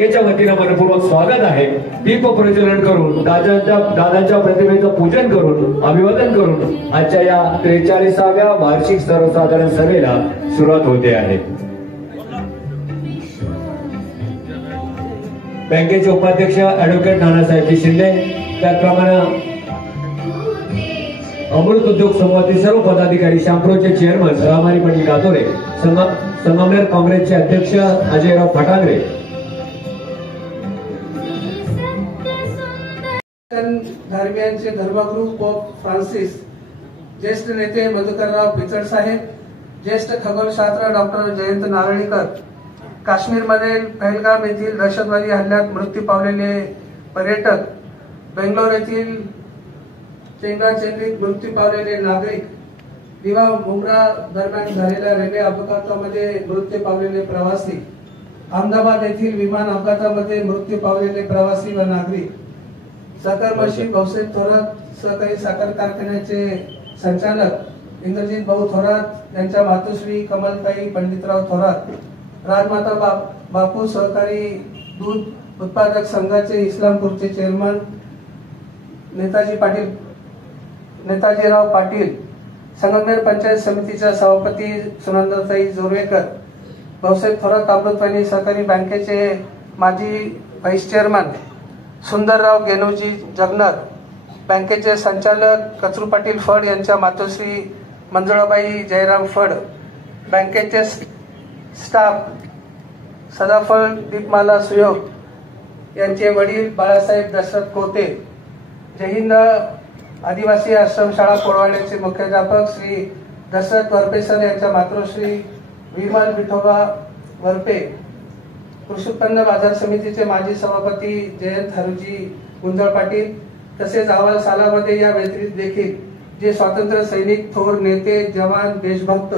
बँकेच्या वतीनं मनपूर्वक स्वागत आहे। दीप प्रज्वलन करून दादांच्या प्रतिमेचं पूजन करून अभिवादन करून आजच्या या 43व्या वार्षिक सर्वसाधारण सभेला सुरुवात होते आहे। बँकेचे उपाध्यक्ष ॲडव्होकेट नानासाहेब शिंदे, त्याचप्रमाणे अमृत उद्योग समूहातील सर्व पदाधिकारी, शामप्रोचे चेअरमन रामारी पाटील कातोरे, संगमनेर काँग्रेसचे अध्यक्ष अजयराव फटांगरे, धर्मियांचे धर्मगुरू पोप फ्रान्सिस, ज्येष्ठ नेते मधुकरराव पिचड साहेब, ज्येष्ठ खगोलशास्त्र डॉक्टर जयंत नारळीकर, काश्मीरमधील पहलगाम येथील दहशतवादी हल्ल्यात मृत्यू पावलेले पर्यटक, बेंगलोर येथील चेंगराचेंगरीत मृत्यू पावलेले नागरिक, दिवा मुंब्रा दरम्यान झालेल्या रेल्वे अपघातामध्ये मृत्यू पावलेले प्रवासी, अहमदाबाद येथील विमान अपघातामध्ये मृत्यू पावलेले प्रवासी व नागरिक, सहकारमर्शी भाऊसाहेब थोरात सहकारी साखर कारखान्याचे संचालक इंद्रजित भाऊ थोरात यांच्या मातोश्री कमलताई पंडितराव थोरात, राजमाता बापू सहकारी दूध उत्पादक संघाचे इस्लामपूरचे चेअरमन नेताजीराव पाटील, संगमनेर पंचायत समितीच्या सभापती सुनंदाताई जोरवेकर, भाऊसाहेब थोरात अमृतवाणी सहकारी बँकेचे माजी व्हाईस चेअरमन सुंदरराव गेनोजी जगनर, बँकेचे संचालक कचरू पाटील फड यांच्या मातोश्री मंजुळाबाई जयराम फड, बँकेचे स्टाफ सदाफळ दीपमाला सुयोग यांचे वडील बाळासाहेब दशरथ कोते, जय हिंद आदिवासी आश्रमशाळा कोळवाड्याचे मुख्याध्यापक श्री दशरथ वरपे सर यांच्या मातोश्री विमल विठोबा वरपे, कृषी उत्पन्न बाजार समितीचे माजी सभापती जयंत हरुजी गुंजळ पाटील, तसेच अहवाल सालामध्ये या व्यतिरिक्त देखील जे स्वातंत्र्य सैनिक, थोर नेते, जवान, देशभक्त,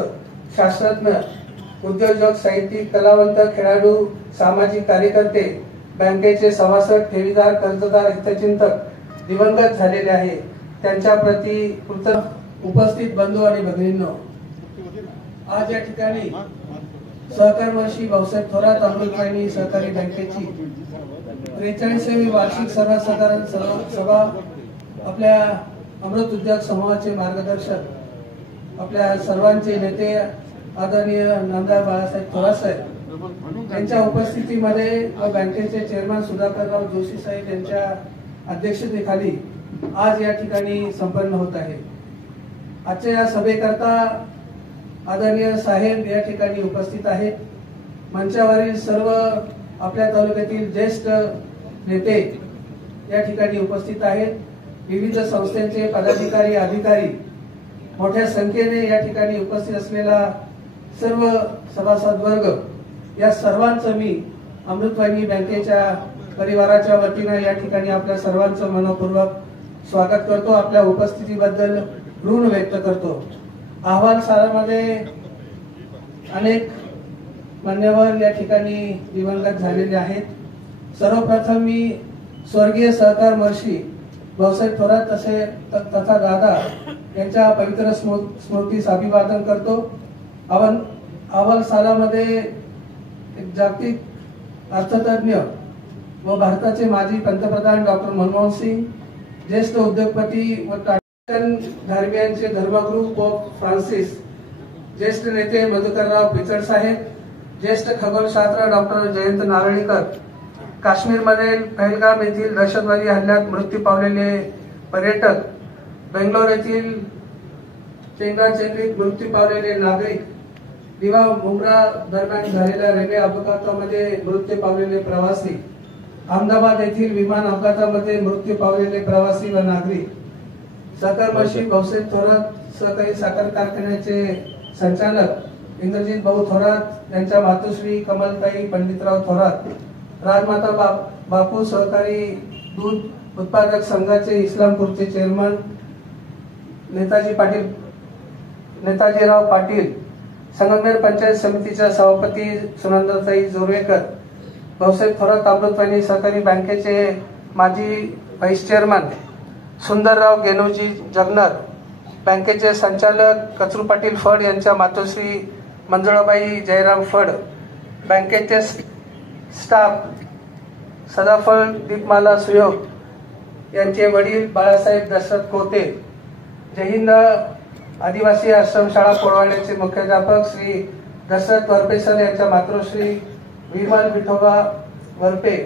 शास्त्रज्ञ, उद्योजक, साहित्यिक, कलावंत, खेळाडू, सामाजिक कार्यकर्ते, बँकेचे सभासद, ठेवीदार, कर्जदार, हितचिंतक दिवंगत झालेले आहे त्यांच्या प्रती कृतज्ञ उपस्थित बंधू आणि भगिनींनो, आज या ठिकाणी सहकारमर्शी भाऊसाहेब थोरात अमृतवाणी सहकारी बँकेची 43वी वार्षिक सर्वसाधारण सभा आपल्या अमृत उद्योग समूहाचे मार्गदर्शक, आपल्या सर्वांचे नेते आदरणीय नामदार बाळासाहेब थोरात साहेब यांच्या उपस्थितीमध्ये व बँकेचे चेअरमन सुधाकरराव जोशी साहेब यांच्या अध्यक्षतेखाली आज या ठिकाणी संपन्न होत आहे। आजच्या या सभेकरता आदरणीय साहेब या ठिकाणी उपस्थित आहेत। मंचावरील सर्व आपल्या तालुक्यातील ज्येष्ठ नेते या ठिकाणी उपस्थित आहेत। विविध संस्थांचे पदाधिकारी, अधिकारी, मोठ्या संख्येने या ठिकाणी उपस्थित असलेला सर्व सभासद वर्ग, या सर्वांचं मी अमृतवाणी बँकेच्या परिवाराच्या वतीनं या ठिकाणी आपल्या सर्वांचं मनपूर्वक स्वागत करतो, आपल्या उपस्थितीबद्दल ऋण व्यक्त करतो। अहवाल सालामध्ये अनेक मान्यवर या ठिकाणी दिवंगत झालेले आहेत। सर्वप्रथम मी स्वर्गीय सहकारमर्शी भाऊसाहेब थोरात तथा दादा यांच्या पवित्र स्मृतीस अभिवादन करतो। अहवाल सालामध्ये जागतिक अर्थतज्ञ व भारताचे माजी पंतप्रधान डॉक्टर मनमोहन सिंग, ज्येष्ठ उद्योगपती व धर्मियांचे धर्मगुरू पोप फ्रान्सिस, ज्येष्ठ नेते मधुकरराव पिचड साहेब, ज्येष्ठ खगोलशास्त्र डॉक्टर जयंत नारळीकर, काश्मीरमधील पहलगाम येथील दहशतवादी हल्ल्यात मृत्यू पावलेले पर्यटक, बेंगलोर येथील चेंगराचेंगरीत मृत्यू पावलेले नागरिक, दिवा मुंब्रा दरम्यान झालेल्या रेल्वे अपघातामध्ये मृत्यू पावलेले प्रवासी, अहमदाबाद येथील विमान अपघातामध्ये मृत्यू पावलेले प्रवासी व नागरिक, सहकारमर्शी भाऊसाहेब थोरात सहकारी साखर कारखान्याचे संचालक इंद्रजित भाऊ थोरात यांच्या मातोश्री कमलताई पंडितराव थोरात, राजमाता बापू सहकारी दूध उत्पादक संघाचे इस्लामपूरचे चेअरमन नेताजीराव पाटील, संगमनेर पंचायत समितीच्या सभापती सुनंदाताई जोरवेकर, भाऊसाहेब थोरात अमृतवाणी सहकारी बँकेचे माजी व्हाईस चेअरमन सुंदरराव गेनोजी जगनर, बँकेचे संचालक कचरू पाटील फड यांच्या मातोश्री मंजुळाबाई जयराम फड, बँकेचे स्टाफ सदाफळ दीपमाला सुयोग यांचे वडील बाळासाहेब दशरथ कोते, जय हिंद आदिवासी आश्रमशाळा कोळवाड्याचे मुख्याध्यापक श्री दशरथ वरपे सर यांच्या मातृश्री विमल विठोबा वरपे,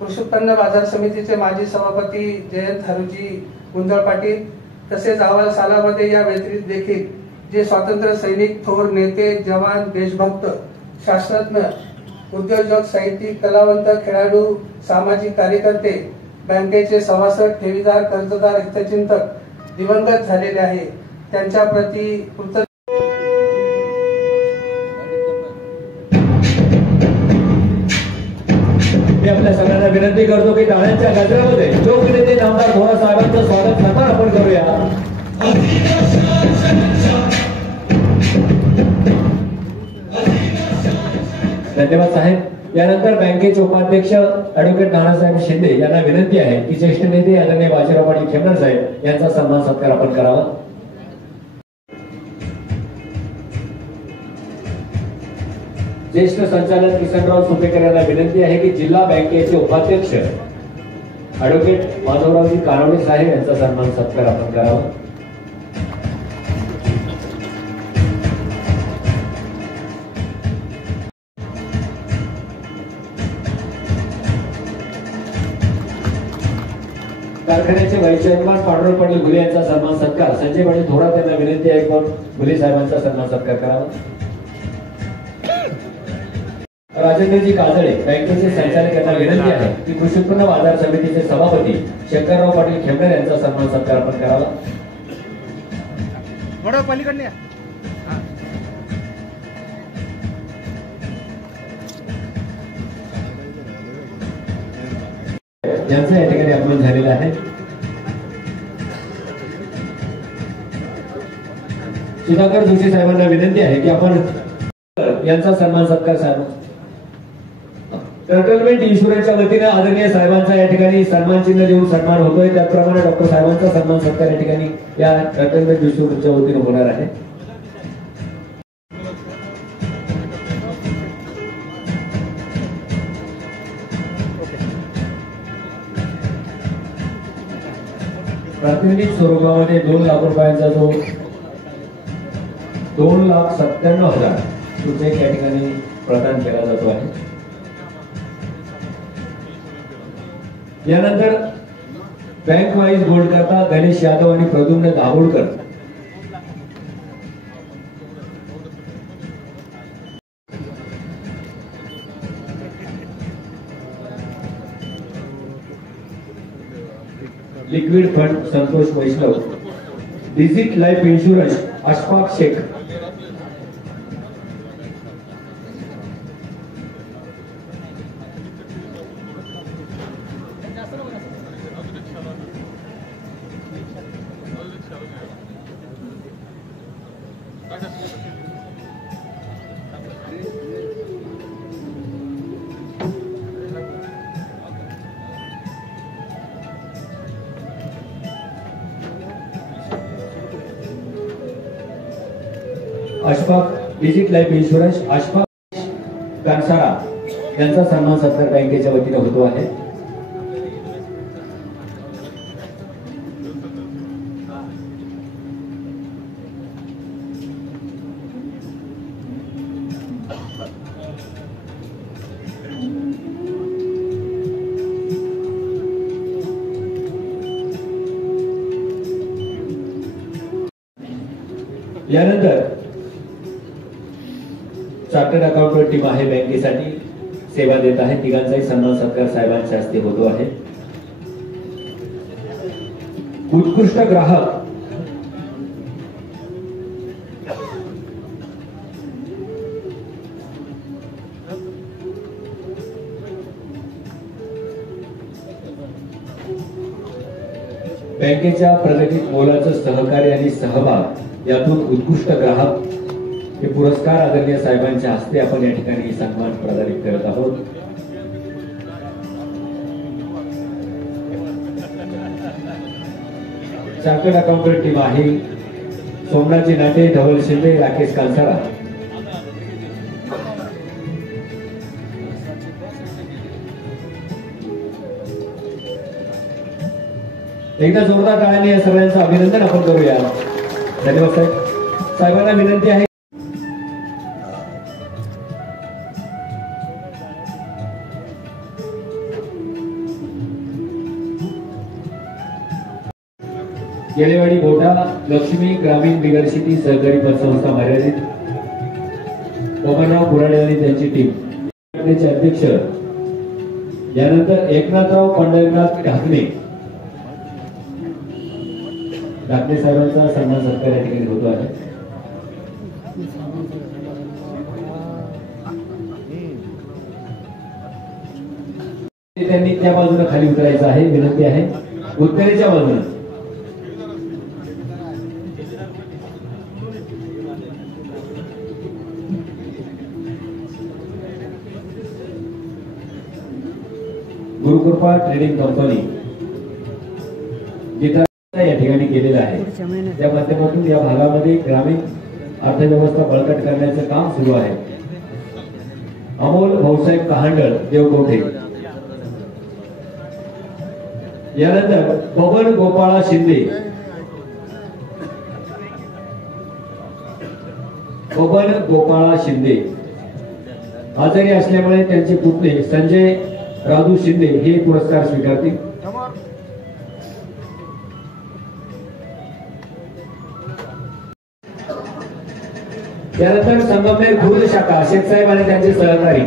कृषी उत्पन्न बाजार समितीचे माजी सभापती जयंत हरुजी गुंजळ पाटील, तसेच अहवाल सालामध्ये या व्यतिरिक्त देखील जे स्वातंत्र्य सैनिक, थोर नेते, जवान, देशभक्त, शास्त्रज्ञ, उद्योजक, साहित्यिक, कलावंत, खेळाडू, सामाजिक कार्यकर्ते, बँकेचे सभासद, ठेवीदार, कर्जदार, हितचिंतक दिवंगत झालेले आहे त्यांच्या प्रती कृतज्ञ. मी आपल्या सगळ्यांना विनंती करतो की टाळ्यांच्या गजरामध्ये जो नेते नामदार भोरा साहेबांचं स्वागत करताना आपण करूया. धन्यवाद साहेब. यानंतर बँकेचे उपाध्यक्ष ऍडव्होकेट नानासाहेब शिंदे यांना विनंती आहे की ज्येष्ठ नेते आदरणीय बाजीराव पाटील खेमनर साहेब यांचा सन्मान सत्कार आपण करावा. ज्येष्ठ संचालक किसनराव सुपेकर यांना विनंती आहे की जिल्हा बँकेचे उपाध्यक्ष ऍडव्होकेट माधवरावजी कानवडे साहेब यांचा सन्मान सत्कार आपण करावा. कारखान्याचे व्हाईस चेअरमन पांडुरंग पाटील घुले यांचा सन्मान सत्कार संजय पाटील थोरात यांना विनंती आहे की घुले साहेबांचा सन्मान सत्कार करावा. राजेंद्रजी काजळे बँकेचे संचालक यांना विनंती आहे की कृषी उत्पन्न बाजार समितीचे सभापती शंकरराव पाटील खेमनर यांचा सन्मान सत्कार आपण करावा. यांचं या ठिकाणी आगमन झालेलं आहे. सुधाकर जोशी साहेबांना विनंती आहे की आपण यांचा सन्मान सत्कार साहेब. टर्टलमेंट इन्शुरन्सच्या वतीने आदरणीय साहेबांचा या ठिकाणी सन्मान चिन्ह देऊन सन्मान होतोय. त्याचप्रमाणे डॉक्टर साहेबांचा सन्मान सत्कार या ठिकाणी या टर्टलमेंट इन्शुरन्सच्या वतीने होणार आहे. प्रातिनिधिक स्वरूपामध्ये 2 लाख रुपयांचा जो 2,97,000 तो चेक या ठिकाणी प्रदान केला जातो आहे. यानंतर बँक वाईज गोल्ड करता गणेश यादव आणि Pradyumna Dabholkar liquid fund Santosh Vaishnav, digit life insurance Ashfaq Shaikh, Ashfaq digit life insurance Ashfaq Kansara यांचा सन्मान सत्कार बँकेच्या वतीने होतो आहे. यानंतर चार्टर्ड अकाउंटंट टीम आहे बँकेसाठी सेवा देत आहे. तिघांचाही सन्मान सत्कार साहेबांच्या हस्ते होतो आहे. उत्कृष्ट ग्राहक बँकेच्या प्रगतीत मोलाचं सहकार्य आणि सहभाग यातून उत्कृष्ट ग्राहक हे पुरस्कार आदरणीय साहेबांच्या हस्ते आपण या ठिकाणी सन्मान प्रदानित करत आहोत. चार्टर्ड अकाउंटंट टीम आहे सोमनाथजी नाटे, धवल शिंदे, राकेश कांसारा. एकदा जोरदार टाळ्यांनी या सगळ्यांचं अभिनंदन आपण करूया. धन्यवाद साहेब. साहेबांना विनंती आहे गेलेवाडी मोठा लक्ष्मी ग्रामीण बिगर शेती सहकारी पतसंस्था मर्यादित बबनराव पुराडे आणि त्यांची टीम चे अध्यक्ष, यानंतर एकनाथराव पंढरीनाथ ढाकणे साहेबांचा सन्मान सत्कार या ठिकाणी होतो आहे. त्यांनी त्या बाजूला खाली उतरायचं आहे. विनंती आहे उत्तरेच्या बाजूला. गुरुकृपा ट्रेडिंग कंपनी जिथं या ठिकाणी केलेलं आहे, त्या माध्यमातून या भागामध्ये ग्रामीण अर्थव्यवस्था बळकट करण्याचं काम सुरू आहे. अमोल भाऊसाहेब कहांडळ देवकोठे, यानंतर बबन गोपाळा शिंदे, बबन गोपाळा शिंदे आजारी असल्यामुळे त्यांचे पुतणे संजय राजू शिंदे हे पुरस्कार स्वीकारतील. त्यानंतर संगमनेर खुर्द शाखा शेखसाहेब आणि त्यांचे सहकारी.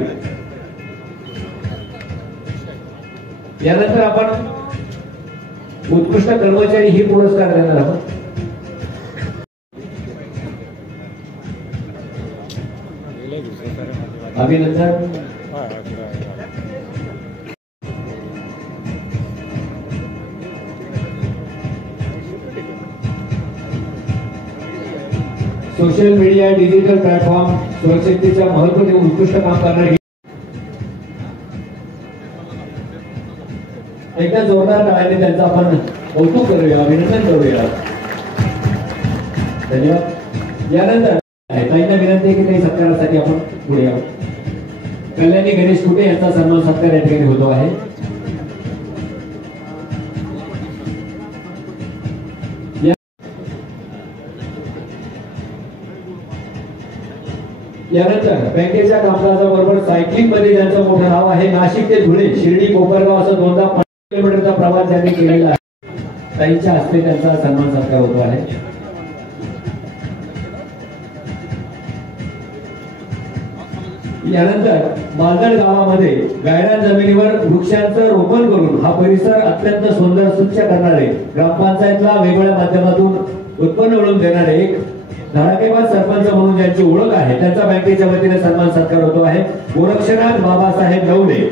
यानंतर आपण उत्कृष्ट कर्मचारी ही पुरस्कार देणार आहोत. अभिनंदन. सोशल मीडिया डिजिटल प्लॅटफॉर्म सुरक्षिततेच्या महत्त्व देऊन उत्कृष्ट काम करणारी एकदा जोरदार टाळ्यांनी त्यांचं आपण कौतुक करूया, अभिनंदन करूया. धन्यवाद. यानंतर ताईंना विनंती आहे की काही सत्कारासाठी आपण पुढे यावं. कल्याणी गणेश कुटे यांचा सन्मान सत्कार या ठिकाणी होतो आहे. यानंतर बँकेच्या कामकाजाबरोबर सायकलिंग मध्ये ज्यांचं मोठं नाव आहे, नाशिक ते धुळे, शिर्डी, कोपरगाव असं 250 किलोमीटरचा प्रवास ज्यांनी केलेला आहे, ताईंच्या हस्ते त्यांचा सन्मान सत्कार होतो आहे. यानंतर मालदड गावामध्ये गायरान जमिनीवर वृक्षांचं रोपण करून हा परिसर अत्यंत सुंदर स्वच्छ करणारे, ग्रामपंचायतला वेगवेगळ्या माध्यमातून उत्पन्न मिळवून देणारे एक धडाकेबाज सरपंच म्हणून ज्यांची ओळख आहे, त्यांचा बँकेच्या वतीने सन्मान सत्कार होतो आहे. गोरक्षनाथ बाबासाहेब नवले.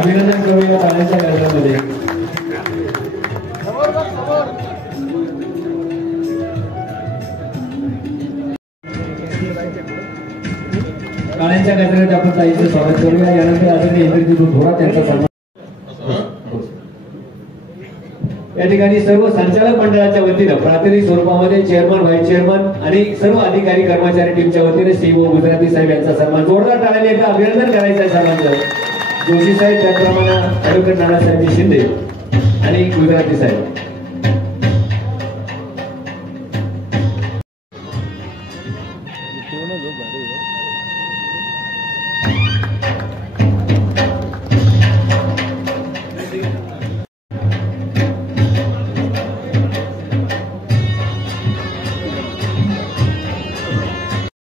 अभिनंदन करूया टाळ्यांच्या गजरामध्ये. टाळ्यांच्या गजरात आपण ताईचं स्वागत करूया. यानंतर आदरणीय इंद्रजित थोरात यांचा सन्मान. या ठिकाणी सर्व संचालक मंडळाच्या वतीनं प्रातिनिधिक स्वरूपामध्ये चेअरमन, व्हाईस चेअरमन आणि सर्व अधिकारी कर्मचारी टीमच्या वतीने सीओ गुजराती साहेब यांचा सन्मान. जोरदार टाळ्याने एकदा अभिनंदन करायचं आहे सर्वांचं. जोशी साहेब, त्याचप्रमाणे ॲडव्होकेट नानासाहेब शिंदे आणि गुजराती साहेब.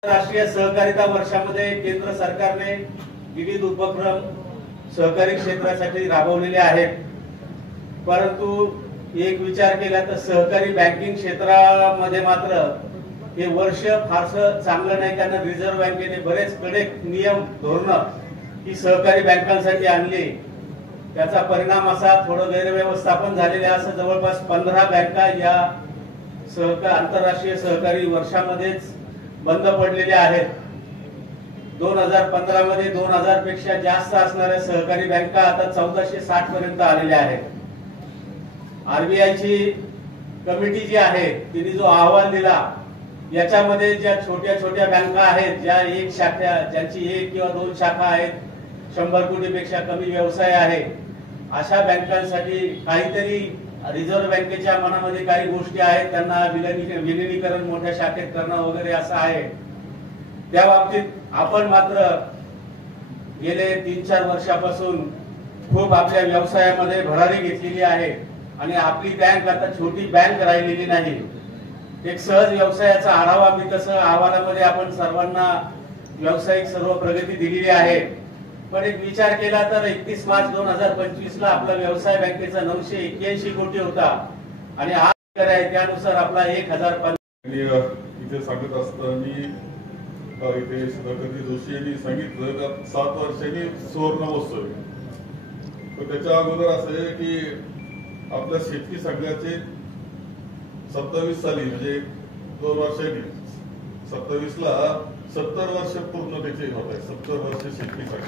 राष्ट्रीय सहकारिता वर्षामध्ये केंद्र सरकारने विविध उपक्रम सहकारी क्षेत्रासाठी राबवलेले आहेत. परंतु एक विचार केला तर सहकारी बँकिंग क्षेत्रामध्ये मात्र हे वर्ष फारसं चांगलं नाही, कारण रिझर्व्ह बँकेने बरेच कडक नियम धोरणं ही सहकारी बँकांसाठी आणली. त्याचा परिणाम असा थोडं गैरव्यवस्थापन झालेले असं जवळपास 15 बँका या आंतरराष्ट्रीय सहकारी वर्षामध्येच बंद पडलेल्या आहेत. 2015 मध्ये 2000 पेक्षा जास्त असणाऱ्या सहकारी बँका आता 1460 पर्यंत आलेल्या आहेत. आरबीआयची कमिटी जी आहे तिने जो अहवाल दिला याच्यामध्ये ज्या छोट्या छोट्या बँका आहेत, ज्यांची 1 किंवा 2 शाखा आहेत, 100 कोटीपेक्षा कमी व्यवसाय आहे, अशा बँकांसाठी काहीतरी रिझर्व्ह बँकेच्या मनामध्ये काही गोष्टी आहेत, त्यांना विलिनीकरण मोठ्या शाखेत करणं वगैरे असं आहे. त्या बाबतीत आपण मात्र गेले 3-4 वर्षापासून खूप आपल्या व्यवसायामध्ये भरारी घेतलेली आहे आणि आपली बँक आता छोटी बँक राहिलेली नाही. एक सहज व्यवसायाचा आढावा मी तसं अहवालामध्ये आपण सर्वांना व्यावसायिक सर्व प्रगती दिलेली आहे. पण एक विचार केला तर 31 मार्च 2025 ला आपला व्यवसाय बँकेचा 981 कोटी होता आणि आज आहे त्यानुसार आपला 1050. इथे सांगत असताना इथे सुधाकर जोशी यांनी सांगितलं का 7 वर्षांनी सुवर्ण महोत्सव. तर त्याच्या अगोदर असं आहे की आपल्या शेतकी संघाचे 27 साली म्हणजे 2 वर्षांनी 27 ला 70 वर्ष पूर्ण त्याचे होत आहे. 70 वर्ष शेतकी संघ.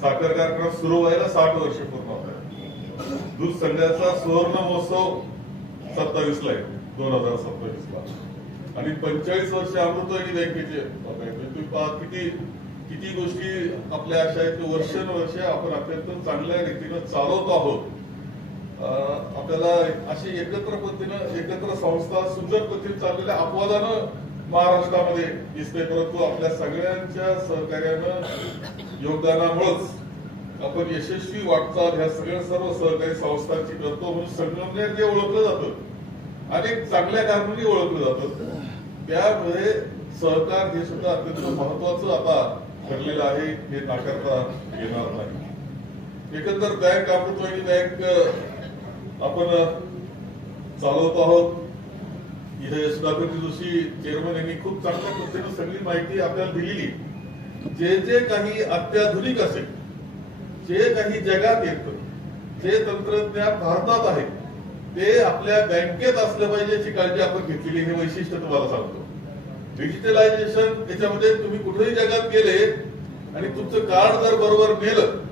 साखर कारखाना सुरू व्हायला 60 वर्ष पूर्ण होत आहे. दूध संघाचा सुवर्ण महोत्सव 27 ला आहे 2027 ला आणि 45 वर्ष अमृतवाहिनी बँकेचे होत आहे. तुम्ही पहा किती गोष्टी आपल्या अशा आहेत की वर्षानुवर्ष आपण अत्यंत चांगल्या रीतीनं चालवत आहोत. आपल्याला अशी एकत्र संस्था सुंदर पद्धतीने चाललेल्या अपवादानं महाराष्ट्रामध्ये दिसते, परंतु आपल्या सगळ्यांच्या सहकार्यानं योगदानामुळेच आपण यशस्वी वाटचाल ह्या सर्व सहकारी संस्थांची करतो. म्हणून संगमनेर जे ओळखलं जातं अनेक चांगल्या कारणांनी ओळखलं जातं. त्यामुळे सहकार हे सुद्धा अत्यंत महत्वाचं आता ठरलेलं आहे, हे नाकारता येणार नाही. एकंदर बँक अमृतवाहिनी बँक आपण चालवत आहोत. इथे सुधाकर जोशी चेअरमन यांनी खूप चांगल्या पद्धतीने सगळी माहिती आपल्याला दिलेली. जे काही अत्याधुनिक असेल, जे काही जगात येतं, जे तंत्रज्ञान भारतात आहे ते आपल्या बँकेत असलं पाहिजे याची काळजी आपण घेतलेली. हे वैशिष्ट्य तुम्हाला सांगतो. डिजिटलायझेशन याच्यामध्ये तुम्ही कुठेही जगात गेले आणि तुमचं कार्ड जर बरोबर नेलं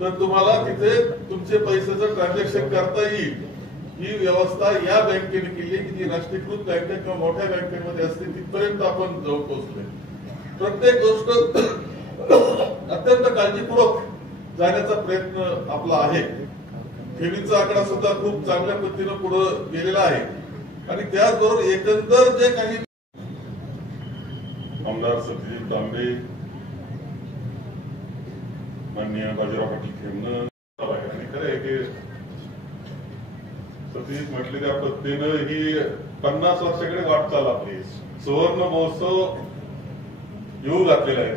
तर तुम्हाला तिथे तुमचे पैशाचं ट्रान्झॅक्शन करता येईल. ही व्यवस्था या बँकेने केली की ती राष्ट्रीयकृत बँका किंवा मोठ्या बँकेमध्ये असते तिथपर्यंत आपण जाऊन पोहोचलोय. प्रत्येक गोष्ट अत्यंत काळजीपूर्वक जाण्याचा प्रयत्न आपला आहे. ठेवींचा आकडा सुद्धा खूप चांगल्या पद्धतीनं पुढे गेलेला आहे आणि त्याचबरोबर एकंदर जे काही आमदार सत्यजित तांबे, माननीय बाजीराव पाटील खेमनं आणि खरं आहे की सत्यजित म्हटलेल्या पद्धतीनं ही 50 वर्षाकडे वाटचाल आपली सुवर्ण महोत्सव येऊ घातलेला आहे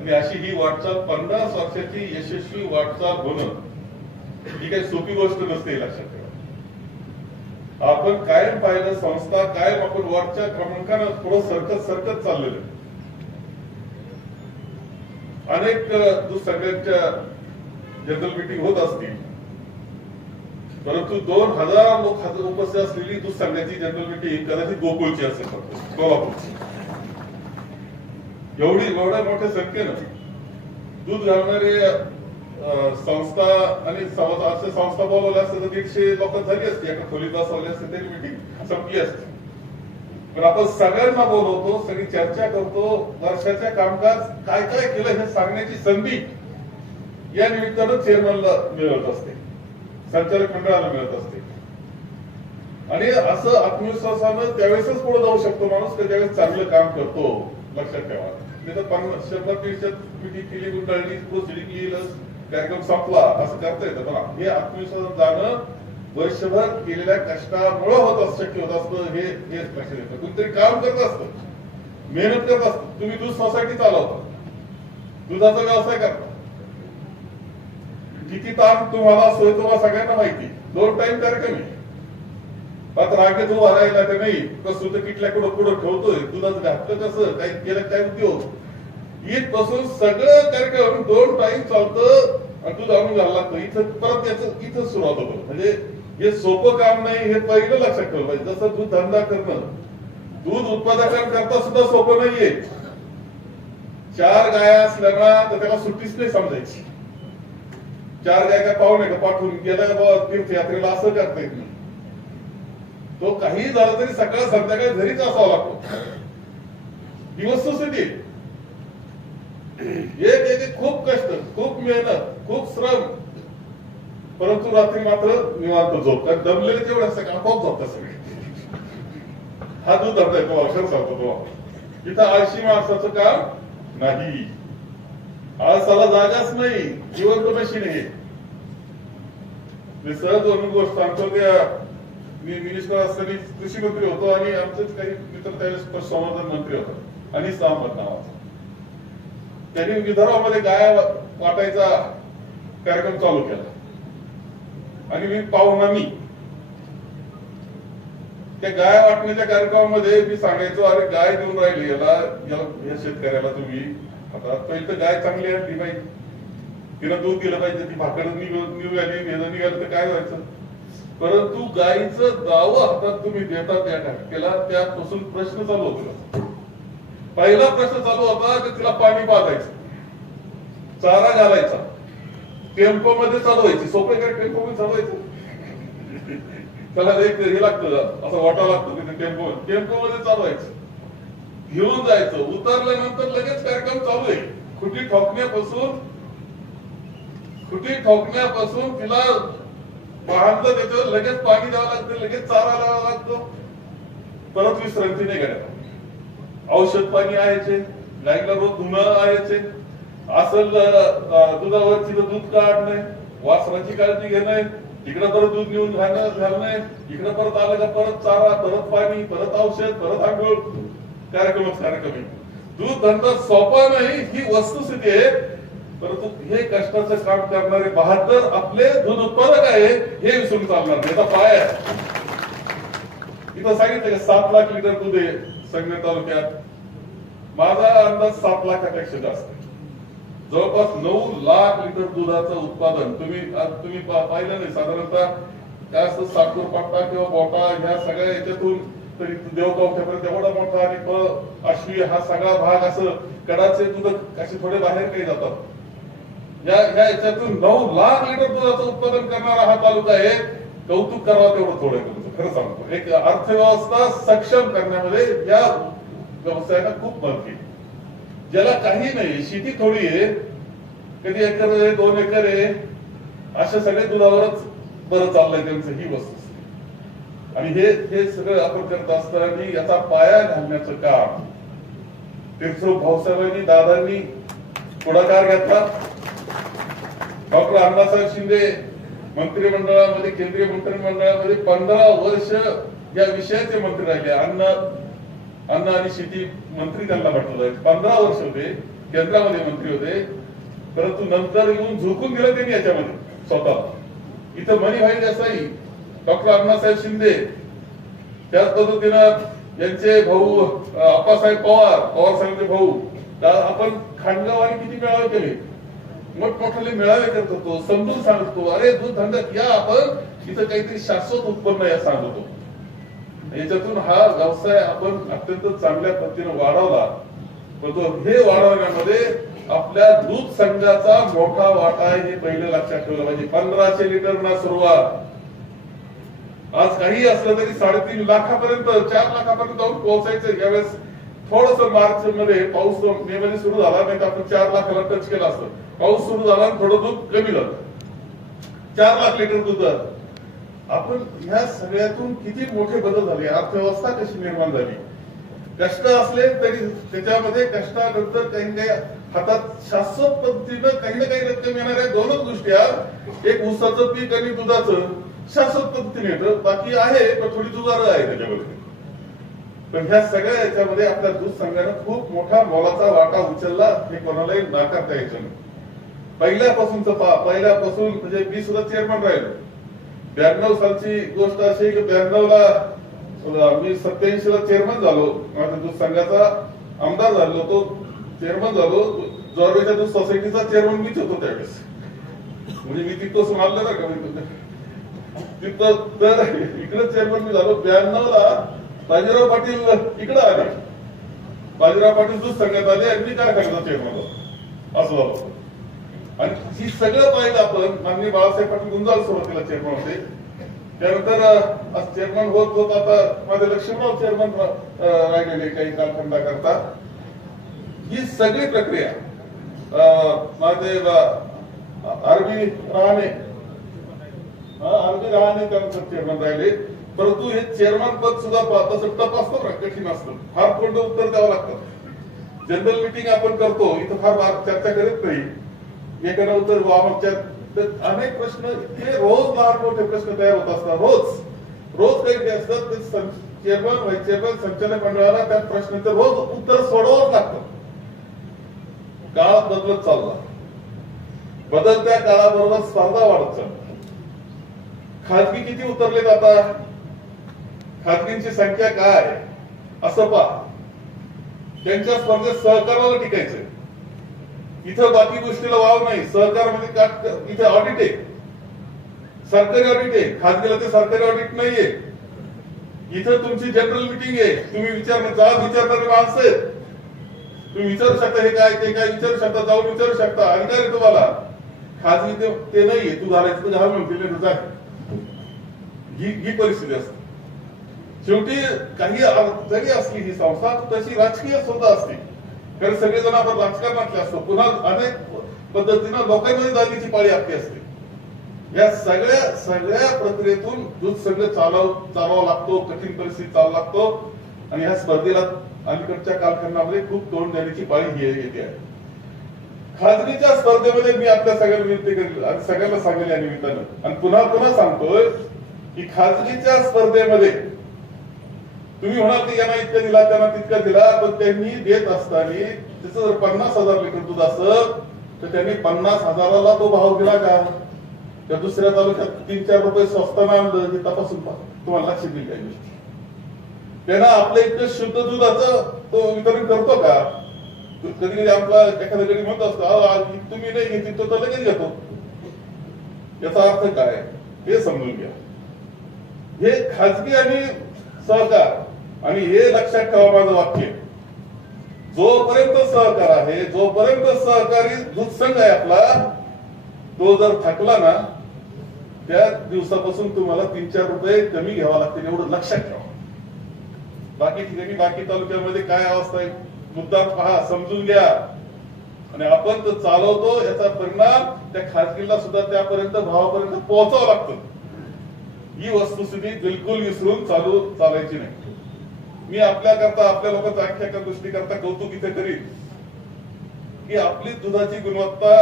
आणि अशी ही वाटचाल 50 वर्षाची यशस्वी वाटचाल होणं ही काही सोपी गोष्ट नसते. लक्षात ठेवा. आपण कायम पाहिलं संस्था कायम आपण वरच्या क्रमांकानं थोडं सरकत चाललेलं. अनेक दूध सगळ्यांच्या जनरल मीटिंग होत असतील, परंतु 2000 लोक उपस्थित असलेली दूध संघाची जनरल मीटिंग कदाचित गोकुळची असेल, फक्त कोल्हापूरची. एवढ्या मोठ्या संख्येनं दूध घालणारे संस्था आणि अशा संस्था बोलवल्या असते तर 150 लोक झाली असते. एका खोलीत बसवली असते तरी मीटिंग संपली असते. पण आपण सगळ्यांना बोलवतो, सगळी चर्चा करतो, वर्षाच्या कामकाज काय काय केलं हे सांगण्याची संधी या निमित्तानं चेअरमनला मिळत असते, संचालक मंडळाला मिळत असते. आणि असं आत्मविश्वासानं त्यावेळेसच पुढे जाऊ शकतो माणूस की ज्यावेळेस चांगलं काम करतो. लक्षात ठेवा. नाही तर 100 मीटिंग केली, गुंडाळली, प्रोसिडिंग येईलच, कार्यक्रम संपला असं करता येतं. पण हे आत्मविश्वासात जाणं वर्षभर केलेल्या कष्टामुळे शक्य होत असतं. हे लक्षात येतं. कुणीतरी काम करत असतं, मेहनत करत असतं. तुम्ही दूध सोसायटी चालवता, दुधाचा व्यवसाय करता, किती ताण तुम्हाला सोय तुम्हाला सगळ्यांना माहिती. 2 टाइम कार्यक्रम आहे. आता रागेत उभा राहिला का नाही, कसं तर किटल्याकडं पुढं ठेवतोय, दुधाचं घातलं कसं, काही केलं काय उद्योग, इथपासून सगळं कार्यक्रम 2 टाइम चालतं आणि दूध आणून घालला लागतं. इथं परत त्याचं इथं सुरुवात होतो. म्हणजे हे सोपं काम नाही, हे पहिलं लक्षात ठेवलं पाहिजे. जसं दूध धंदा करणं, दूध उत्पादकांकरता सुद्धा सोपं नाहीये. 4 गाया असल्याना तर त्याला सुट्टीच नाही समजायची. 4 गाय काय पाहुणे का पाठवून गेला बाबा तीर्थयात्रेला असं करता येत नाही. तो काही झालं तरी सकाळ संध्याकाळ घरीच असावा लागतो. ही वस्तुस्थिती. एक खूप कष्ट, खूप मेहनत, खूप श्रम, परंतु रात्री मात्र निवांत झोप. कारण दमलेले जेवढे असतं का आपोआप झोपतात सगळे. हा दूध धंदा आहे तो, अक्षर सांगतो तो. इथं 80 माणसाचं काम नाही. आळसाला जागाच नाही, जिवंत मशीन आहे. मी सहज म्हणून गोष्ट सांगतो. त्या मी मिनिस्टर असताना कृषी मंत्री होतो आणि आमचेच काही मित्र त्यावेळेस पशुसंवर्धन मंत्री होता आणि सामंत नावाचा. त्यांनी विदर्भामध्ये गाया वाटायचा कार्यक्रम चालू केला आणि मी पाहुणा मी त्या गाय वाटण्याच्या कार्यक्रमामध्ये मी सांगायचो, अरे गाय देऊन राहिली याला या शेतकऱ्याला तुम्ही. आता पहिली तर गाय चांगली आणली पाहिजे, तिला दूध दिलं पाहिजे, ती भाकड निघाली तर काय व्हायचं. परंतु गायीचं दावं हातात तुम्ही देता त्या टाकेला, त्यापासून प्रश्न चालू होतो. पहिला प्रश्न चालू होता की तिला पाणी पाजायचं, चारा घालायचा, टेम्पो मध्ये चालवायची. सोपे काय टेम्पो मध्ये चालवायचं, त्याला एक हे लागतं, असं वाटा लागतो तिथे टेम्पो मध्ये चालवायचं, घेऊन जायचं. उतरल्यानंतर लगेच कार्यक्रम चालू आहे. खुटी ठोकण्यापासून तिला बांधलं, त्याच्यावर लगेच पाणी द्यावं लागतं, लगेच चारा द्यावा लागतो, परत विश्रांती नाही करायला. औषध पाणी आहेचे, गाईला रोज धुणं आहेचे, असल दुधावरची दूध काढणे, वासराची काळजी घेणे, इकडे परत दूध नेऊन घालणे, इकडे परत आलं का परत चारा, परत पाणी, परत औषध, परत आंघोळ. कार्यक्रमच कार्यक्रम. दूध धंदा सोपा नाही ही वस्तुस्थिती आहे. परंतु हे कष्टाचं काम करणारे 72 आपले दूध उत्पादक आहे हे विसरून चालणार नाही. याचा पाय आहे. इथं सांगितलं का 7 लाख लिटर दूध आहे संगमेर तालुक्यात. माझा अंदाज 7 लाखापेक्षा जास्त आहे. जवळपास 9 लाख लिटर दुधाचं उत्पादन तुम्ही पाहिलं नाही. साधारणतः काय असतं, साखर पट्टा किंवा बोटा ह्या सगळ्या याच्यातून तरी देवगावठ्यापर्यंत एवढा मोठा आणि आश्वी हा सगळा भाग असं कडाचे दूध असे थोडे बाहेर काही जातात. या याच्यातून 9 लाख लिटर दुधाचं उत्पादन करणारा हा तालुका आहे. कौतुक करावं तेवढं थोडं तुमचं, खरं सांगतो. एक अर्थव्यवस्था सक्षम करण्यामध्ये या व्यवसायाला खूप मदत केली. ज्याला काही नाही, शेती थोडी आहे, कधी एकर आहे, 2 एकर आहे, अशा सगळे दुधावरच बरं चाललंय त्यांचं. ही वस्तू आणि हे सगळं आपण करत असताना याचा पाया घालण्याचं काम तीर्थरूप भाऊसाहेबांनी, दादांनी पुढाकार घेतला. डॉक्टर अण्णासाहेब शिंदे मंत्रिमंडळामध्ये, केंद्रीय मंत्रिमंडळामध्ये 15 वर्ष या विषयाचे मंत्री राहिले. अन्न आणि शेती मंत्री त्यांना म्हटलं. 15 वर्ष होते, केंद्रामध्ये मंत्री होते. परंतु नंतर येऊन झोकून दिलं त्यांनी याच्यामध्ये स्वतः. इथं मणिभाई देसाई, डॉक्टर अण्णासाहेब शिंदे, त्याच पद्धतीनं यांचे भाऊ आप्पासाहेब पवार साहेबांचे भाऊ. आपण खांडगाव आणि किती मेळावे केले, मोठमोठे मेळावे करत होतो, समजून सांगतो, अरे दूध धंद्यात या, आपण इथं काहीतरी शाश्वत उत्पन्न या सांगतो. याच्यातून हा व्यवसाय आपण अत्यंत चांगल्या पद्धतीने वाढवला. हे वाढवण्यामध्ये आपल्या दूध संघाचा मोठा वाटा आहे हे पहिले लक्षात ठेवलं पाहिजे. 1500 लिटरना सुरुवात. आज काही असलं तरी 3.5 लाखापर्यंत, 4 लाखापर्यंत जाऊन पोहोचायचं. यावेळेस थोडस मार्च मध्ये पाऊस मे मध्ये सुरू झाला, नाही तर आपण 4 लाखाला टच केला असतं. पाऊस सुरू झाला आणि थोडं दूध कमी झालं. 4 लाख लिटर दूध. आपण ह्या सगळ्यातून किती मोठे बदल झाले, अर्थव्यवस्था कशी निर्माण झाली. कष्ट असले तरी त्याच्यामध्ये कष्टानंतर काही काही हातात शाश्वत पद्धतीनं काही ना काही रक्कम येणाऱ्या 2च गोष्टी आहेत. एक ऊसाचं पीक आणि दुधाचं शाश्वत पद्धतीने येतं. बाकी आहे पण थोडी जुगारं आहे त्याच्यामध्ये. पण ह्या सगळ्या याच्यामध्ये आपल्या दूध संघानं खूप मोठा मोलाचा वाटा उचलला, हे कोणालाही नाकारता यायचं नाही. पहिल्यापासून म्हणजे मी सुद्धा चेअरमन राहिलो. 92 सालची गोष्ट अशी की 92 ला मी 87 ला चेअरमन झालो. माझ्या दूध संघाचा आमदार झालो, तो चेअरमन झालो. जोरवेच्या दूध सोसायटीचा चेअरमन मीच होतो त्यावेळेस. म्हणजे मी तिथपासून आलो ना का. तर इकडे चेअरमन मी झालो 92ला बाजीराव पाटील इकडे आले. बाजीराव पाटील दूध संघात आले आणि मी कारखान्याचा चेअरमन असं झालं. आणि ही सगळं पाहिलं आपण. माननीय बाळासाहेब पाटील गुंजाळ सुरुवातीला चेअरमन होते. त्यानंतर चेअरमन होत आता माझे लक्ष्मणराव चेअरमन राहिलेले काही कालखंडाकरता. ही सगळी प्रक्रिया माझे आरबी रहाणे त्यानंतर चेअरमन राहिले. परंतु हे चेअरमन पद सुद्धा तसं टप असतं, कठीण असतं, फार तोंड उत्तर द्यावं लागतं. जनरल मिटिंग आपण करतो, इथं फार चर्चा करीत नाही, एकाला उत्तर अनेक प्रश्न हे रोज लहान मोठे प्रश्न तयार होत असतात. रोज काही असतात ते चेअरमन व्हाईस चेअरमन संचालक मंडळाला त्या प्रश्नाचं रोज उत्तर सोडवावंच लागतं. काळ बदलत चालला, बदलत्या काळाबरोबर स्पर्धा वाढत चालली. खाजगी किती उतरलेत आता, खाजगींची संख्या काय असं पहा. त्यांच्या स्पर्धेत सहकाराला टिकायचंय. इथं बाकी गोष्टीला वाव नाही. सहकारमध्ये इथे ऑडिट आहे, सरकारी ऑडिट आहे. खाजगीला ते सरकारी ऑडिट नाहीये. इथं तुमची जनरल मिटिंग आहे, तुम्ही विचारणारे माणसं आहेत. तुम्ही विचारू शकता हे काय ते काय विचारू शकता, जाऊन विचारू शकता, अधिकार आहे तुम्हाला. खाजगी ते नाहीये. तू घालायचं तर घाल म्हणतील तुझा. ही परिस्थिती असते. शेवटी काही जरी असली ही संस्था तशी राजकीय सुद्धा असते. कारण सगळेजण आपण राजकारणातले असतो. पुन्हा अनेक पद्धतीनं लोकांमध्ये जाण्याची पाळी आपली असते. या सगळ्या प्रक्रियेतून दूध सगळं चालवावं लागतो. कठीण परिस्थिती चालू लागतो. आणि ह्या स्पर्धेला अलीकडच्या कालखंडामध्ये खूप तोंड देण्याची पाळी येते आहे. खाजगीच्या स्पर्धेमध्ये मी आपल्या सगळ्यांना विनंती करेल आणि सगळ्यांना सांगेल या निमित्तानं आणि पुन्हा सांगतोय की खाजगीच्या स्पर्धेमध्ये तुम्ही म्हणाल की यांना इतकं दिला त्यांना तितकं दिला, पण त्यांनी देत असताना त्याचं जर 50,000 लिटर दूध असत तर त्यांनी 50,000ला तो भाव दिला का? त्या दुसऱ्या तालुक्यात 3-4 रुपये स्वस्ताना आणलं हे तपासून तुम्हाला लक्षात येईल. काही गोष्टी त्यांना आपल्या इतकं शुद्ध दुधाचं तो वितरण करतो का? कधी कधी आपला एखाद्या गडी म्हणत असतो तुम्ही नाही घेतली तो तर लगेच घेतो. याचा अर्थ काय हे समजून घ्या. हे खाजगी आणि सहकार आणि हे लक्षात ठेवा माझं वाक्य. जोपर्यंत सहकार आहे, जोपर्यंत सहकारी दूध संघ आहे आपला, तो जर थकला ना त्या दिवसापासून तुम्हाला 3-4 रुपये कमी घ्यावा लागतील. एवढं लक्षात ठेवा. बाकी ठिकाणी बाकी तालुक्यामध्ये काय अवस्था आहे मुद्दाम पहा, समजून घ्या. आणि आपण तर चालवतो याचा परिणाम त्या खाजगीला सुद्धा त्यापर्यंत भावापर्यंत पोहोचावं लागतं. ही वस्तुस्थिती बिलकुल विसरून चालायची नाही. मी आपल्या लोकांचा आणखी एका गोष्टी करता कौतुक इथे करीन की आपली दुधाची गुणवत्ता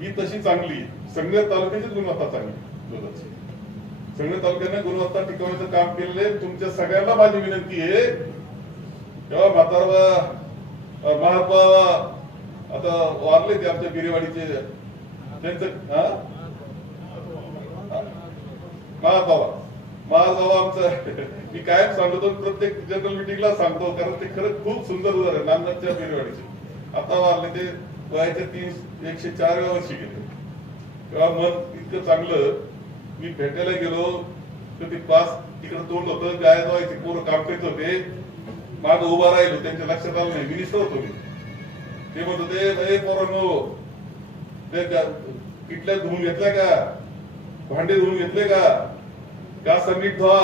ही तशी चांगली. संगमेर तालुक्याची गुणवत्ता चांगली दुधाची. संगमेर तालुक्याने गुणवत्ता टिकवण्याचं काम केलेले. तुमच्या सगळ्यांना माझी विनंती आहे, तेव्हा म्हातारबा महापा आता वारले ते आमच्या बिरेवाडीचे त्यांचं महागावा आमचं मी कायम सांगतो, प्रत्येक जनरल मिटिंगला सांगतो, कारण ते खरंच खूप सुंदर उदाहरण आहे. नांदच्या बिरेवाडीचे आता वारले ते वयाच्या 104व्या वर्षी गेले. तेव्हा मन इतकं चांगलं. मी भेटायला गेलो तर ते पास तिकडे तोंड होतं, गाय धुवायचे पोरं काम करीत होते. माग उभा राहिलो, त्यांच्या लक्षात आलं नाही, मिनिस्टर होतो मी. ते म्हणत होते पोरांनो ते किटल्या धुवून घेतल्या का, भांडे धुवून घेतले का नीट धुवा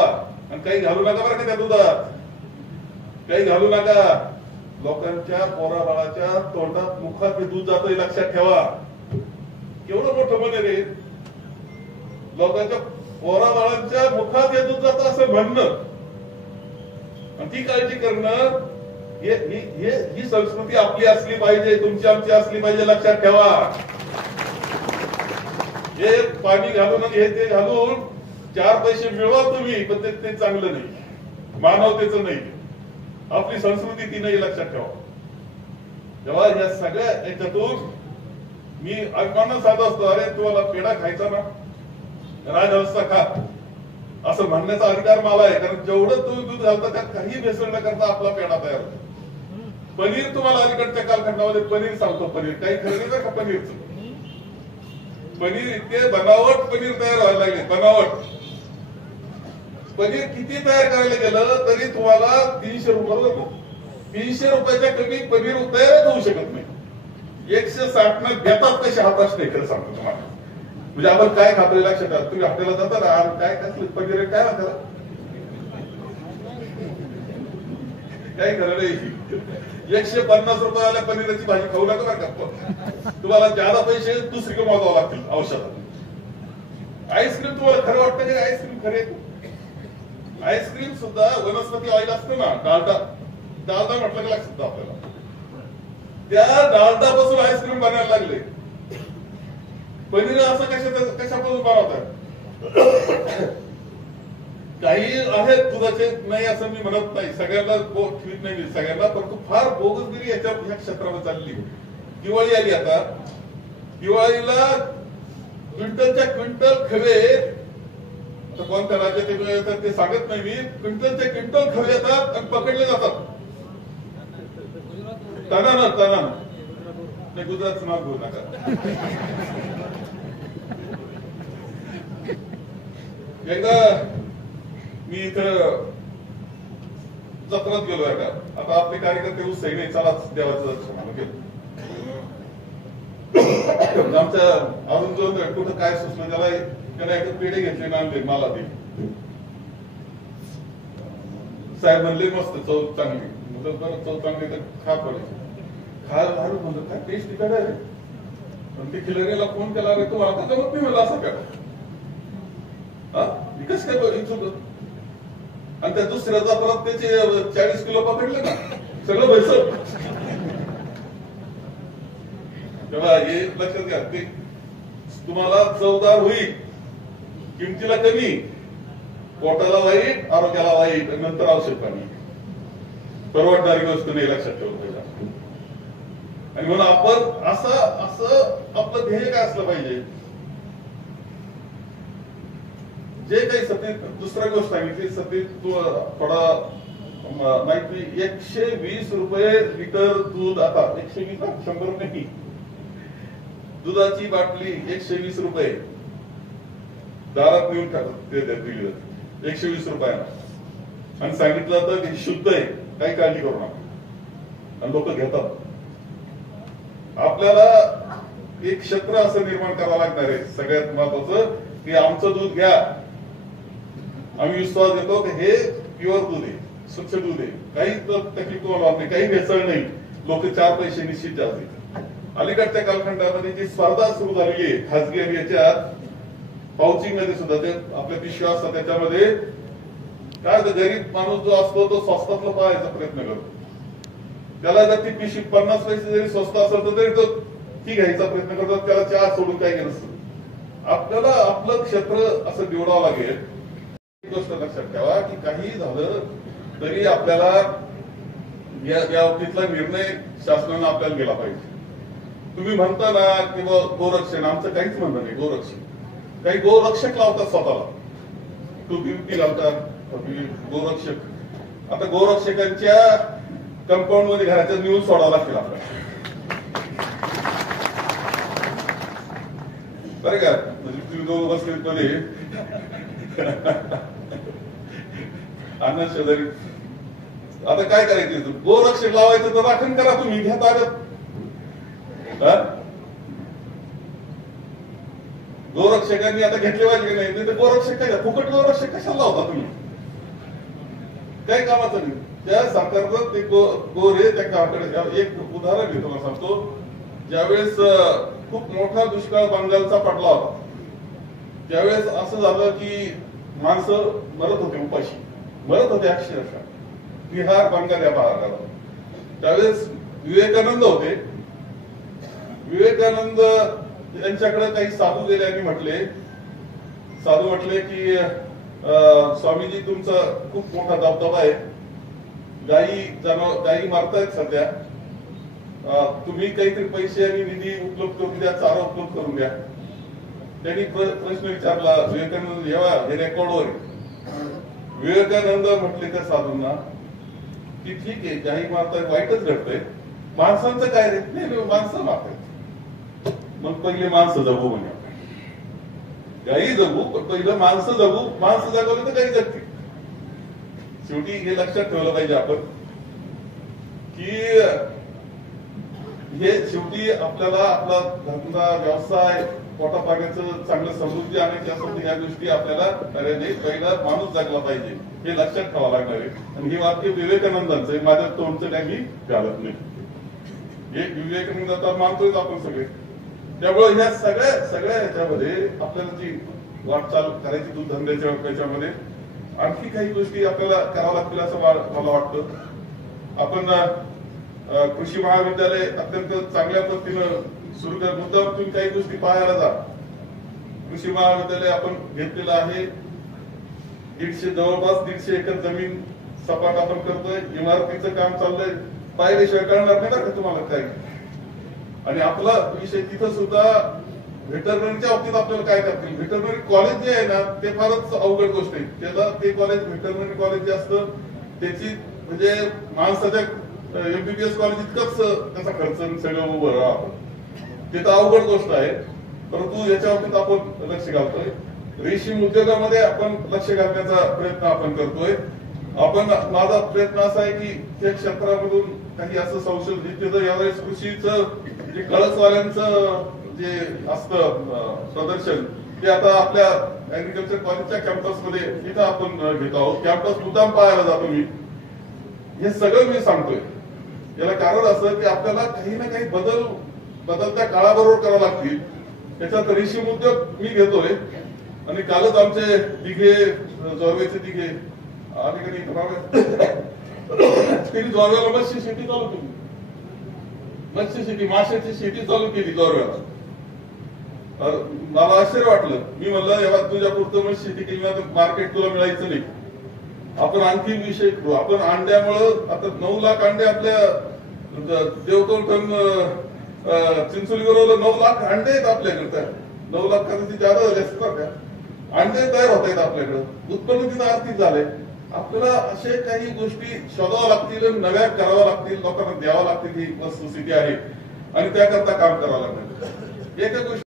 आणि काही घालू नका बरं का त्या दुधात, काही घालू नका. लोकांच्या पोरा बाळाच्या तोंडात मुखात दूध जातं हे लक्षात ठेवा. केवढं मोठं मन आहे रे. लोकांच्या पोरा बाळांच्या मुखात हे दूध जातं असं म्हणणं आणि ती काळजी करणं ही संस्कृती आपली असली पाहिजे, तुमची आमची असली पाहिजे. लक्षात ठेवा. हे पाणी घालून आणि हे ते घालून 4 पैसे मिळवा तुम्ही, पण ते चांगलं नाही, मानवतेचं नाही. आपली संस्कृती ती नाही, लक्षात ठेवा. तेव्हा या सगळ्या याच्यातून मी अभिमानानं सांगत असतो, अरे तुम्हाला पेढा खायचा ना, राजहंसचा खा, असं म्हणण्याचा अधिकार मला आहे. कारण जेवढं तुम्ही दूध घालता त्यात काही भेसळ न करता आपला पेढा तयार होतो. पनीर तुम्हाला अलीकडच्या कालखंडामध्ये पनीर सांगतो, पनीर काही खरेदी का पनीरचं. पनीर इतके बनावट पनीर तयार व्हायला लागले, बनावट. पनीर किती तयार करायला गेलं तरी तुम्हाला 300 रुपये जातो. 300 रुपयाच्या कमी पनीर तयारच होऊ शकत नाही. 160 न घेतात कसे हाताश नाही खरं सांगतो तुम्हाला. म्हणजे आपण काय खातोय लक्षात आलं. तुम्ही हॉटेलला जाता ना, काय कसलं पनीर काय म्हणतात काय खरं नाही. 150 रुपयाला पनीराची भाजी खाऊ नका बरं का. तुम्हाला ज्यादा पैसे दुसरीकडे मागावं लागतील औषधात. आईस्क्रीम तुम्हाला खरं वाटतं की आईस्क्रीम खरे. आईस्क्रीम सुद्धा वनस्पती ऑइल असतं ना, डालडा म्हटलं की लक्षात आपल्याला. त्या डालडापासून आईस्क्रीम बनायला लागले. पनीर असं कशापासून बनवतात. काही आहेत दुधाचे नाही असं मी म्हणत नाही, सगळ्यांना ठीक नाही सगळ्यांना, परंतु फार बोगसगिरी या क्षेत्रामध्ये चालली. दिवाळी आली आता, दिवाळीला क्विंटलच्या क्विंटल खवे, कोणत्या राज्यात येतात ते सांगत नाही मी, क्विंटलचे क्विंटल खवे येतात आणि पकडले जातात. तणानं नाही, गुजरातचं नाव घेऊ नका. एकदा मी इथं जत्रात गेलो आहे का. आता आपले कार्यकर्ते उत्साही नाही, चला देवाचं दर्शन गेलो. आमच्या अजून जो कुठं काय सुचलं त्याला एक पेढे घेतले ना आणले मला ते. साहेब म्हणले मस्त चव चांगली. बरं चव चांगली तर खा पडेल. खायला झालं म्हणलं काय टेस्ट तिकडे आहे. पण ते खिलरेला फोन केला रे तू आता जमत नाही मला असं का. विकास काय बघितलं. आणि त्या दुसऱ्या जात्रात त्याचे 40 किलो पकडले ना, सगळं भेसळ. तेव्हा हे लक्षात घ्या, ते तुम्हाला चवदार होईल, किमतीला कमी, पोटाला वाईट, आरोग्याला वाईट, नंतर औषध पाणी. परवडणारी गोष्ट नाही, लक्षात ठेवलं पाहिजे. आणि म्हणून आपण असं आपलं ध्येय काय असलं पाहिजे. जे काही सती दुसरा गोष्ट सांगितली सती थोडा माहिती. 120 रुपये लिटर दूध. आता 120 100 नाही. दुधाची बाटली 120 रुपये दारात नेऊन दिली जाते 120 रुपयाला. आणि सांगितलं तर की शुद्ध आहे, काही काळजी करू नका. आणि लोक घेतात. आपल्याला एक क्षेत्र असं निर्माण करावं लागणार आहे. सगळ्यात महत्वाचं की आमचं दूध घ्या. आम्ही विश्वास देतो की हे प्युअर दूध आहे, स्वच्छ दूध आहे, काही तकलीफ तुम्हाला नाही, काही भेसळ नाही. लोक 4 पैसे निश्चित जास्त देतात. अलीकडच्या कालखंडामध्ये जी स्पर्धा सुरू झाली आहे खासगी आणि याच्यात पाउचिंग मध्ये सुद्धा, ते आपल्या पिशव्या असतात त्याच्यामध्ये काय गरीब माणूस जो असतो तो स्वस्तातलं पाहायचा प्रयत्न करतो. त्याला जर ती पिशवी 50 पैसे जरी स्वस्त असेल तर तरी तो ती घ्यायचा प्रयत्न करतो. त्याला चहा सोडून काही नसतं. आपल्याला आपलं क्षेत्र असं निवडावं लागेल. गोष्ट लक्षात ठेवा की काही झालं तरी आपल्याला या बाबतीतला निर्णय शासनानं आपल्याला गेला पाहिजे. तुम्ही म्हणता ना की गोरक्षण, आमचं काहीच म्हणणं नाही. गोरक्षण काही गोरक्षक लावतात स्वतःला, टोपी लावतात गोरक्षक. आता गोरक्षकांच्या कंपाऊंड मध्ये घराच्या निवडून सोडावं लागतील आपल्याला, बरं का. म्हणजे तुम्ही दोन बसले अन्न शेजारी. आता काय करायचं, गोरक्षक लावायचं तर राखण करा तुम्ही, घ्या ताब्यात. गोरक्षकांनी आता घेतले पाहिजे नाही तर गोरक्षक काय फुकट गोरक्षक कशाला लावता तुम्ही, काही कामाचं नाही. त्या सरकारचं ते गोरे त्या गावाकडे. एक उदाहरण मी तुम्हाला सांगतो. ज्यावेळेस खूप मोठा दुष्काळ बंगालचा पडला होता त्यावेळेस असं झालं की माणसं मरत होते, उपाशी मरत होते अक्षरशः. बिहार बंगाल या भागाला त्यावेळेस विवेकानंद होते. विवेकानंद यांच्याकडे काही साधू गेले आणि साधू म्हटले की स्वामीजी तुमचा खूप मोठा दबदबा आहे, गायी मारतायत सध्या, तुम्ही काहीतरी पैसे आणि निधी उपलब्ध करून द्या, चारा उपलब्ध करून द्या. त्यांनी प्रश्न विचारला विवेकानंद, जेव्हा हे रेकॉर्डवर विवेकानंद म्हटले त्या साधूंना की ठीक आहे गायी मारताय, वाईटच घडतंय, माणसांचं काय रे. नाही माणसं मारतायत, मग पहिले माणसं जगू म्हणजे गायी जगू पण पहिलं माणसं जगू. माणसं जगवली तर गायी जगतील. शेवटी हे लक्षात ठेवलं पाहिजे आपण की हे शेवटी आपल्याला आपला धंदा व्यवसाय पोटा पाण्याचं चांगलं समृद्धी आणायची असेल तर या गोष्टी आपल्याला नाही पहिला माणूस जगला पाहिजे हे लक्षात ठेवावं लागणार आहे. आणि हे वाक्य विवेकानंदांचं आहे, माझ्या तोंडचं काही मी घालत नाही. हे विवेकानंदांचा मानतोय आपण सगळे. त्यामुळे ह्या सगळ्या ह्याच्यामध्ये आपल्याला जी वाटचाल करायची दूध धंद्याच्या त्याच्यामध्ये आणखी काही गोष्टी आपल्याला करावं लागतील असं मला वाटतं. आपण कृषी महाविद्यालय अत्यंत चांगल्या पद्धतीनं सुरू कर मुद्दा तुम्ही काही गोष्टी पाहायला जा. कृषी महाविद्यालय आपण घेतलेलं आहे, जवळपास 150 एकर जमीन सपाट आपण करतोय, इमारतीचं काम चाललंय, पाहिल्याशिवाय कळणार नाही का तुम्हाला काही. आणि आपला विषय तिथं सुद्धा व्हेटरनरीच्या बाबतीत आपल्याला काय करतील, व्हेटरनरी कॉलेज जे आहे ना ते फारच अवघड गोष्ट आहे. त्याला ते कॉलेज व्हेटरनरी कॉलेज जे असतं त्याची म्हणजे माणसाच्या एमबीबीएस कॉलेज इतकंच त्याचा खर्च सगळं उभं राहतो. ते तर अवघड गोष्ट आहे, परंतु याच्या बाबतीत आपण लक्ष घालतोय. रेशीम उद्योगामध्ये आपण लक्ष घालण्याचा प्रयत्न आपण करतोय. माझा प्रयत्न असा आहे की त्या क्षेत्रामधून काही असं संशोधन यावेळेस कृषीचं जे कळसवाल्यांचं जे असतं प्रदर्शन ते आता आपल्या ऍग्रिकल्चर कॉलेजच्या कॅम्पसमध्ये तिथं आपण घेत आहोत. कॅम्पस मुद्दाम पाहायला जातो मी. हे सगळं मी सांगतोय याला कारण असं की आपल्याला काही ना काही बदलत्या काळाबरोबर करावं लागतील. त्याच्यात रेशीम उद्योग मी घेतोय आणि कालच आमचे दिघे जोरवेचे दिघे आणि त्यांनी जोरव्याला मत्स्य शेती चालू केली. मत्स्य शेती माशाची शेती चालू केली जोरव्याला. मला आश्चर्य वाटलं. मी म्हणलं एव्हा तुझ्या पुरतं मत्स्य शेती केली तर मार्केट तुला मिळायचं नाही. आपण आणखी विषय करू. आपण अंड्यामुळं आता 9 लाख अंडे आपल्या देवतोंड चिंचोलीवर 9 लाख अंडे आहेत आपल्याकडे. 9 लाख कदाचित जादा झाले असतात का अंडे तयार होत आहेत आपल्याकडे. उत्पन्न तिथं आर्थिक झालंय. आपल्याला असे काही गोष्टी शोधाव्या लागतील, नव्या कराव्या लागतील, लोकांना द्यावं लागतील. ही वस्तुस्थिती आहे आणि त्याकरता काम करावं लागणार. एका गोष्टी